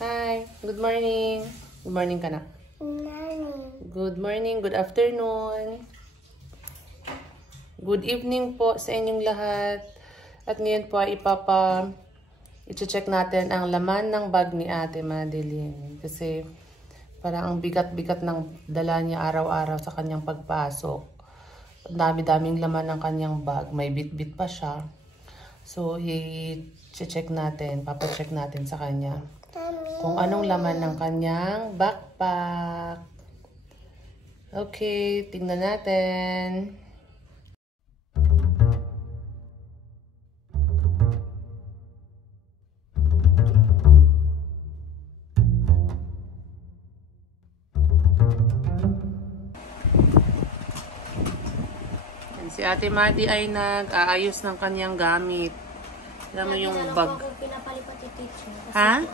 Hi, good morning. Good morning ka na. Good morning, good afternoon. Good evening po sa inyong lahat. At ngayon po ay i-check natin ang laman ng bag ni Ate Madeline. Kasi parang ang bigat-bigat ng dala niya araw-araw sa kanyang pagpasok. Dami-daming laman ng kanyang bag. May bit-bit pa siya. So, i-check natin, papacheck natin sa kanya kung anong laman ng kanyang backpack. Okay, tingnan natin. Si Ate Madi ay nag-aayos ng kanyang gamit. Alam mo yung bag. Pinapalipat ni teacher. Ha?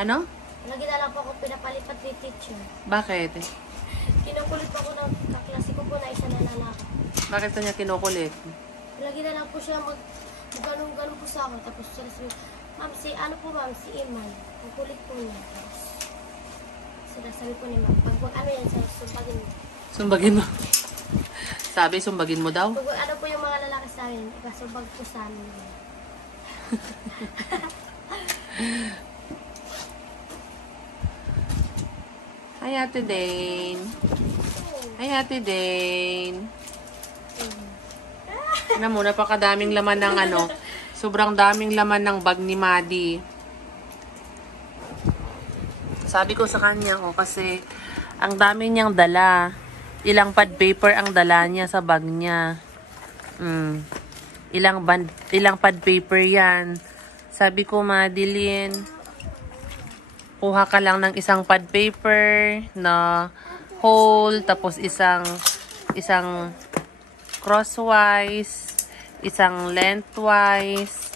Ano? Lagi na lang po ako pinapalipat ni teacher. Bakit? Kinukulit po ako ng kaklase ko po na isa na lalaki. Bakit niya kinukulit? Lagi na lang po siya mag-ganong-ganon po sa akin. Tapos siya sabi, ma'am, ano po ma'am, si Iman. Ang kulit po niya. Tapos sinasabi po ni ma'am, pag ano yan, sumbagin mo. Sumbagin mo? Sabi, sumbagin mo daw? Pag ano po yung mga lalaki sa akin, ikasumbag po sa amin. Hi, Ate Dane. Hi, Ate Dane. Ano mo, napakadaming laman ng ano. Sobrang daming laman ng bag ni Madi. Sabi ko sa kanya, kasi ang dami niyang dala. Ilang pad paper ang dala niya sa bag niya. Ilang pad paper yan. Sabi ko, Madeline, kuha ka lang ng isang pad paper na whole, tapos isang crosswise, isang lengthwise.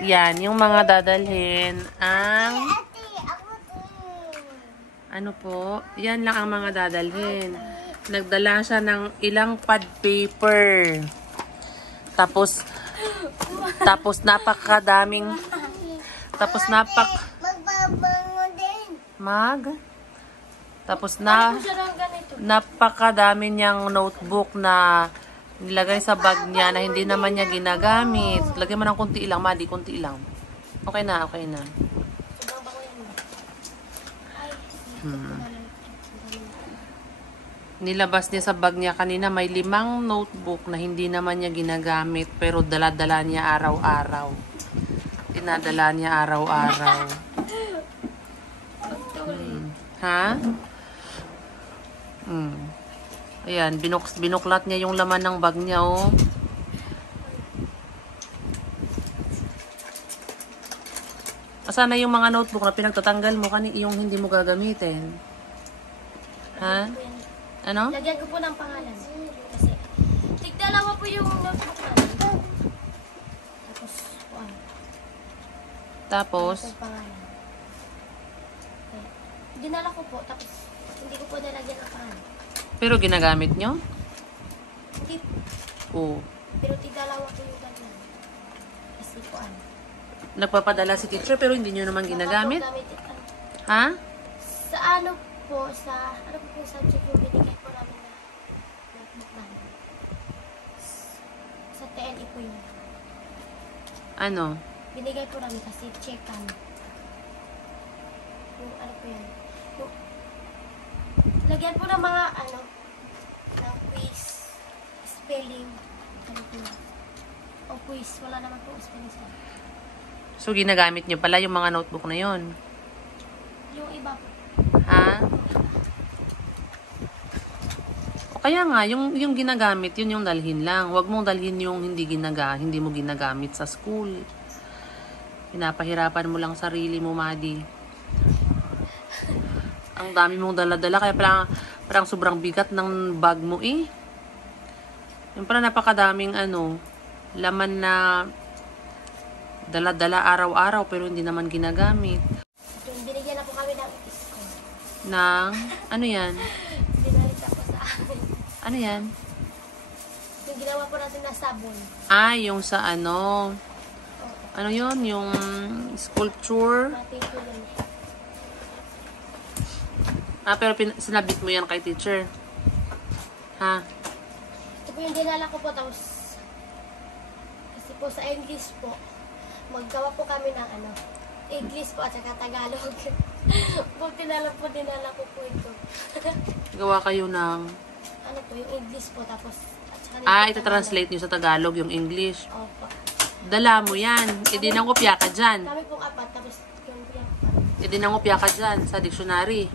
Yan, yung mga dadalhin ang ano po, yan lang ang mga dadalhin. Nagdala siya ng ilang pad paper. Tapos napakadaming napakadami niyang notebook na nilagay sa bag niya na hindi naman niya ginagamit. Lagyan mo ng kunti lang, Madi, kunti lang. Okay na, okay na. Nilabas niya sa bag niya kanina, may 5 notebook na hindi naman niya ginagamit pero dala-dala niya araw-araw. Tinadala niya araw-araw. Ha? Ayan, binuklat niya yung laman ng bag niya, oh. Asana yung mga notebook na pinagtatanggal mo yung hindi mo gagamitin? Ha? Ano? Lagyan ko po ng pangalan. Kasi, tigdalawa po yung notebook na. Tapos, ano? Tapos? Pangalan. Dinala ko po, tapos, hindi ko po nalagyan ng pangalan. Pero ginagamit nyo? Hindi po. Oo. Pero tigdalawa po yung ganyan. Kasi po, ano? Nagpapadala si teacher pero hindi nyo naman ginagamit? Ha? Sa ano po, sa subject yung binigay po namin na notebook namin. Sa TNE po yun. Ano? Binigay po namin kasi checkan. Yung ano po yan. Yung, lagyan po ng mga ano, ng quiz, spelling, ano po yan. O quiz, wala naman po spelling sa. So, ginagamit nyo pala yung mga notebook na yon? Yung iba po. Ha? O kaya nga, yung ginagamit, yun yung dalhin lang. Huwag mong dalhin yung hindi mo ginagamit sa school. Pinapahirapan mo lang sarili mo, Madi. Ang dami mong dala-dala, kaya parang sobrang bigat ng bag mo eh. Yung parang napakadaming laman na dala-dala araw-araw pero hindi naman ginagamit. Binigyan na po kami ng score. Ng, ano yan? Binalita po sa akin. Ano yan? Yung ginawa po natin na sabon. Ah, yung sa ano yun? Yung sculpture? Pero sinabit mo yan kay teacher. Ha? Ito po yung dinala ko po, tapos kasi po sa English po, maggawa po kami ng English po at saka Tagalog. Pag dinala ko po ito. Gawa kayo ng... Ano po, yung English po, tapos at saka ita-translate nyo sa Tagalog yung English. Opo. Dala mo yan. Edi nangopya ka dyan. Kami pong apat, tapos yung Edi nangopya ka dyan sa dictionary.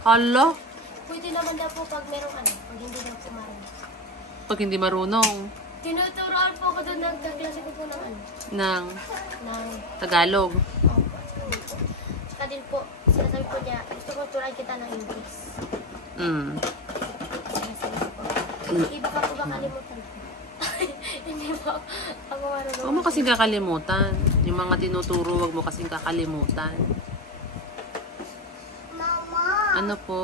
Hala? pwede naman daw po pag merong pag hindi daw po marunong. Pag hindi marunong. Tinuturoan po ko doon ng kaklase ko po ng Ng ng Tagalog. Opo. Saka din po, sinasabi po niya, gusto ko turuan kita ng English. Iba ka po ba kalimutan ko? Hindi po ako marunong. Huwag mo kasing kakalimutan. Yung mga tinuturo, huwag mo kasing kakalimutan. Mama! Ano po?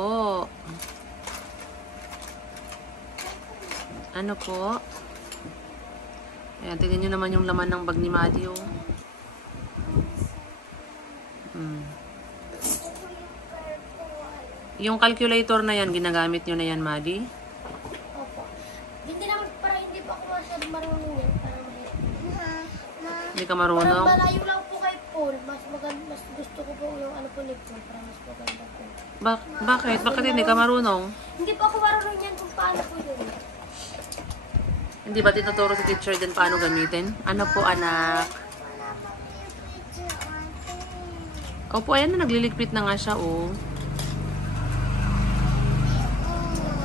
Ano po? Ayan, tingnan nyo naman yung laman ng bag ni Maddie, oh. Yung calculator na yan, ginagamit nyo na yan, Maddie? Opo. Hindi naman, para hindi po ako masyadong marunong yan. Para Hindi ka marunong? Parang malayo lang po kay Paul. Mas gusto ko po yung po ni Paul. Para mas maganda po. Bakit? Bakit hindi ka marunong? Hindi po ako marunong yan kung paano po yun. Hindi ba tinuturo si teacher din paano gamitin? Ano po, anak? Opo, ayan na, nagliligpit na nga siya, oh.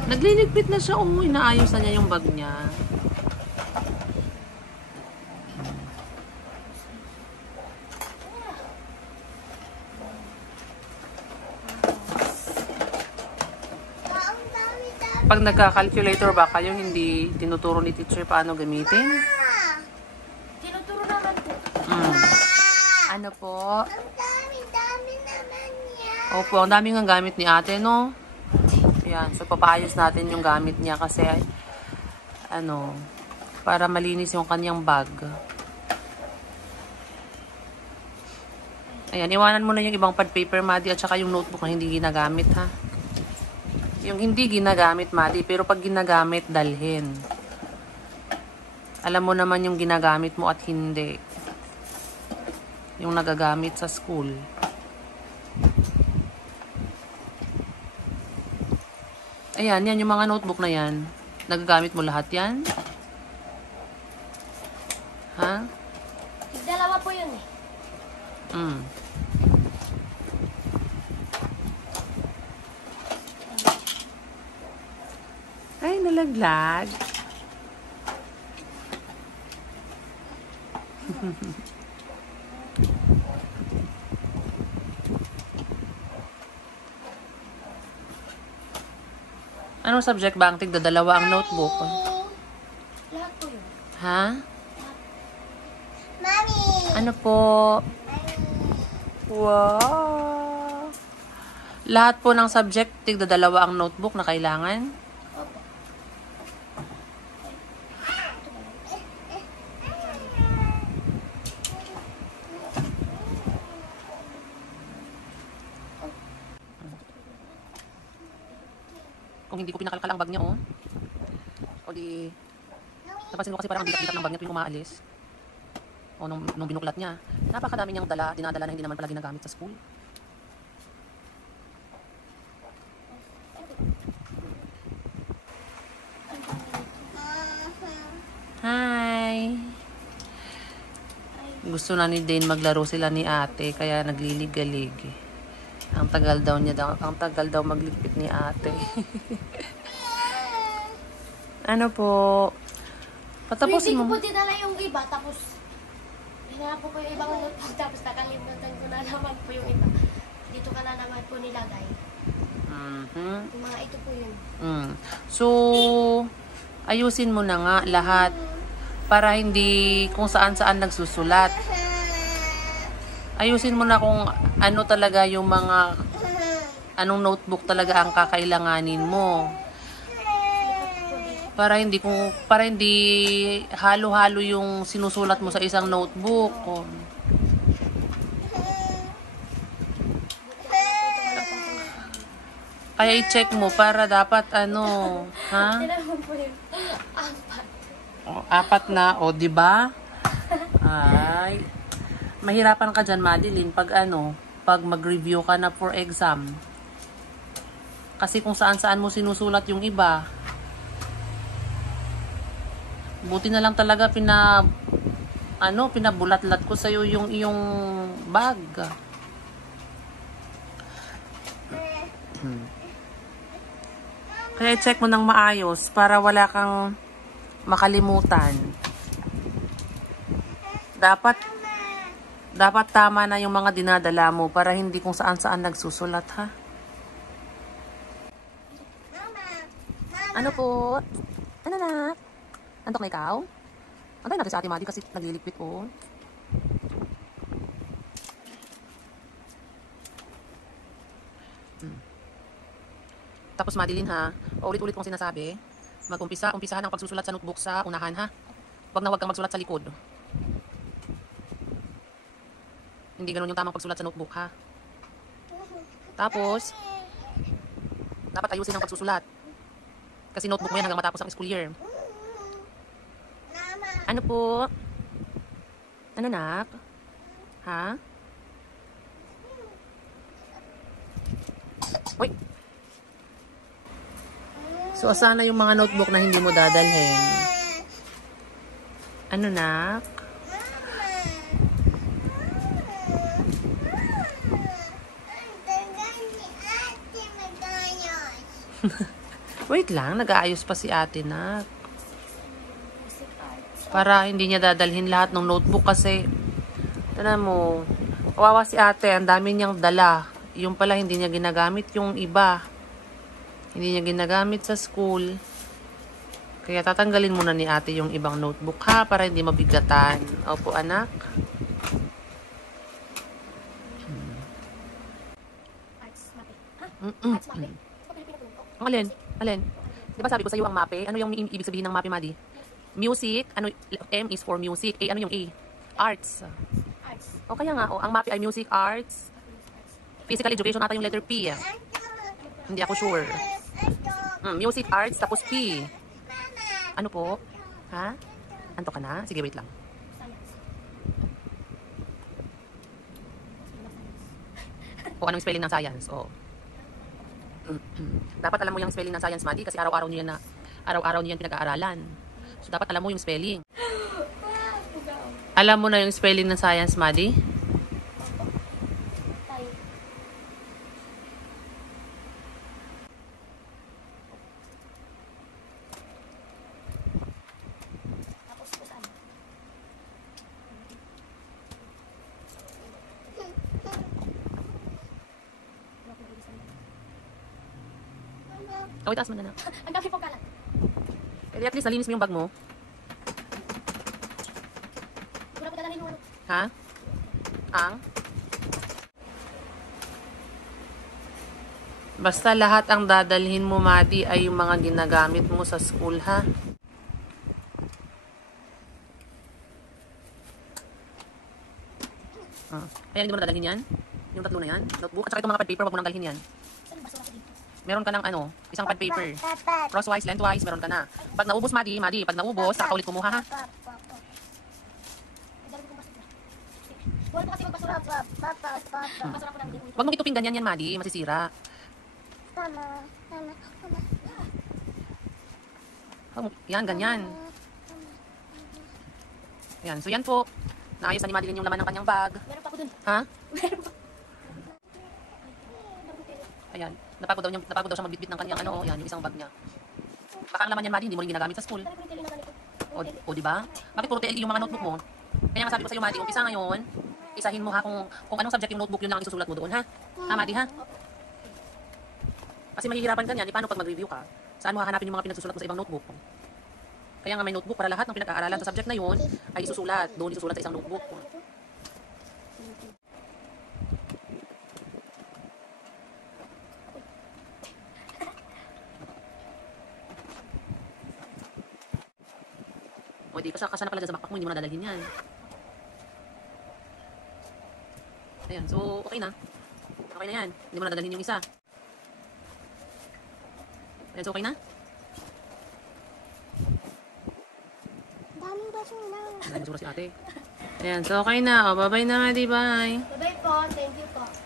Nagliligpit na siya, oh. Inaayos na niya yung bag niya. Pag nagka-calculator ba kayo, hindi tinuturo ni teacher paano gamitin? Tinuturo naman po. Ano po? Ang dami naman yan. Opo, ang daming ang gamit ni ate, no? Ayan, so papayos natin yung gamit niya kasi, para malinis yung kanyang bag. Ayan, iwanan mo na yung ibang pad paper, Maddie, at saka yung notebook na hindi ginagamit, ha? Yung hindi ginagamit, Maddie, pero pag ginagamit, dalhin. Alam mo naman yung ginagamit mo at hindi. Yung nagagamit sa school. Ayan, yan yung mga notebook na yan. Nagagamit mo lahat yan? Ha? Dalawa po yun eh. Ay, nalaglag. Anong subject ba ang tigdadalawa ang notebook? Lahat po yun. Ha? Mami! Ano po? Wow! Lahat po ng subject tigdadalawa ang notebook na kailangan? Opo. Kung hindi ko pinakalkal ang bag niya, oh. O di, napansin ko kasi parang ang bigat-bigat ng bag niya tuwing umaalis. O nung binuklat niya. Napakadami niyang dinadala na hindi naman pala ginagamit sa school. Hi! Gusto na ni Dane maglaro sila ni ate, kaya naglilig-galig. Ang tagal daw magligpit ni ate. Ano po? Patapusin mo. Hindi ko po dinala yung iba, tapos hinala po yung ibang notebook, tapos nakalimutan ko na naman po yung iba. Dito ka na naman po nilagay. Yung mga ito po yun. So, ayusin mo na nga lahat para hindi kung saan-saan nagsusulat. Ayusin mo na kung ano talaga yung mga anong notebook talaga ang kakailanganin mo. Para hindi halo-halo yung sinusulat mo sa isang notebook. Kaya i-check mo para dapat ano, ha? Tinan mo po yung 4. O, 4 na, o, di ba? Ay, mahirapan ka dyan, Madeline, pag ano, pag mag-review ka na for exam. Kasi kung saan-saan mo sinusulat yung iba. Buti na lang talaga pinabulat-lat ko sa'yo yung iyong bag. Kaya check mo ng maayos para wala kang makalimutan. Dapat tama na yung mga dinadala mo para hindi kung saan-saan nagsusulat, ha? Ano po? Ano na? Antok na ikaw? Antay natin sa Ate Madi kasi naglilipit, oh. Tapos Madeline, ha? Ulit-ulit kong sinasabi, umpisahan ang pagsusulat sa notebook sa unahan, ha? Wag kang magsulat sa likod. Hindi ganun yung tamang pagsulat sa notebook, ha? Tapos, dapat ayusin ang pagsusulat. Kasi notebook mo yan hanggang matapos ang school year. Ano po? Ano, nak? Ha? Uy! So, asana yung mga notebook na hindi mo dadalhin? Ano, nak? Wait lang, nag-aayos pa si ate, nak. Para hindi niya dadalhin lahat ng notebook kasi, tignan mo, kawawa si ate, ang dami niyang dala. Yung pala, hindi niya ginagamit yung iba. Hindi niya ginagamit sa school. Kaya tatanggalin muna ni ate yung ibang notebook, ha, para hindi mabigatan. Opo, anak. Alin? Alin? Di ba sabi ko sa'yo ang MAPE? Ano yung ibig sabihin ng MAPE, Madi? Music, ano, M is for music. A, ano yung A? Arts. O kaya nga, ang MAPE ay music, arts, physical education ata yung letter P. Hindi ako sure. Music, arts, tapos P. Ano po? Ha? Anto ka na? Sige, wait lang. O anong spelling ng science? O. Dapat alam mo yung spelling ng science, Madi, kasi araw-araw niyo yan pinag-aaralan. So, dapat alam mo yung spelling. Alam mo na yung spelling ng science, Madi? Oh, itaas mo na na. Ang dami pong kalat. Eh, at least nalinis mo yung bag mo. Wala po dadalhin mo ano. Ha? Ang? Basta lahat ang dadalhin mo, Madi, ay yung mga ginagamit mo sa school, ha? Kaya hindi mo na dadalhin yan? Yung tatlo na yan? Notebook? At saka itong mga pad paper, wag mo nang dalhin yan. Saan basura ko dito? Meron ka ng ano, isang pad paper. Crosswise, lengthwise, meron ka na. Pag naubos, Madi, pag naubos, saka ulit kumuha, ha? Wala po kasi magbasura. Basura po namin. Huwag mong itupin ganyan yan, Madi, masisira. Yan, ganyan. Yan, so yan po. Naayos na ni Madeline yung laman ng kanyang bag. Meron pa po dun. Ha? Meron pa. Ayan. Napagod daw siya magbitbit ng kanyang ano, yan, yung isang bag niya. Baka ang laman yan, Madeline, hindi mo rin ginagamit sa school. O di ba? Bakit puro TLE yung mga notebook mo? Kaya nga sabi ko sa iyo, Madeline, umpisa ngayon, isahin mo ha kung anong subject yung notebook, yun lang ang isusulat mo doon, ha? Ha, Madeline, ha? Kasi mahihirapan ka niyan, paano pag mag-review ka? Saan mo hahanapin yung mga pinagsusulat mo sa ibang notebook? Kaya nga may notebook para lahat ng pinag-aaralan sa subject na yun ay isusulat. Doon isusulat sa isang notebook. O di, kasya na pala dyan sa backpack mo, hindi mo na dadalhin yan. Ayan, so okay na. Okay na yan. Hindi mo na dadalhin yung isa. Ayan, so okay na? Daming basura. Dahil basura si ate. Ayan, so okay na. O, bye-bye na, Maddie. Bye. Bye-bye po. Thank you po.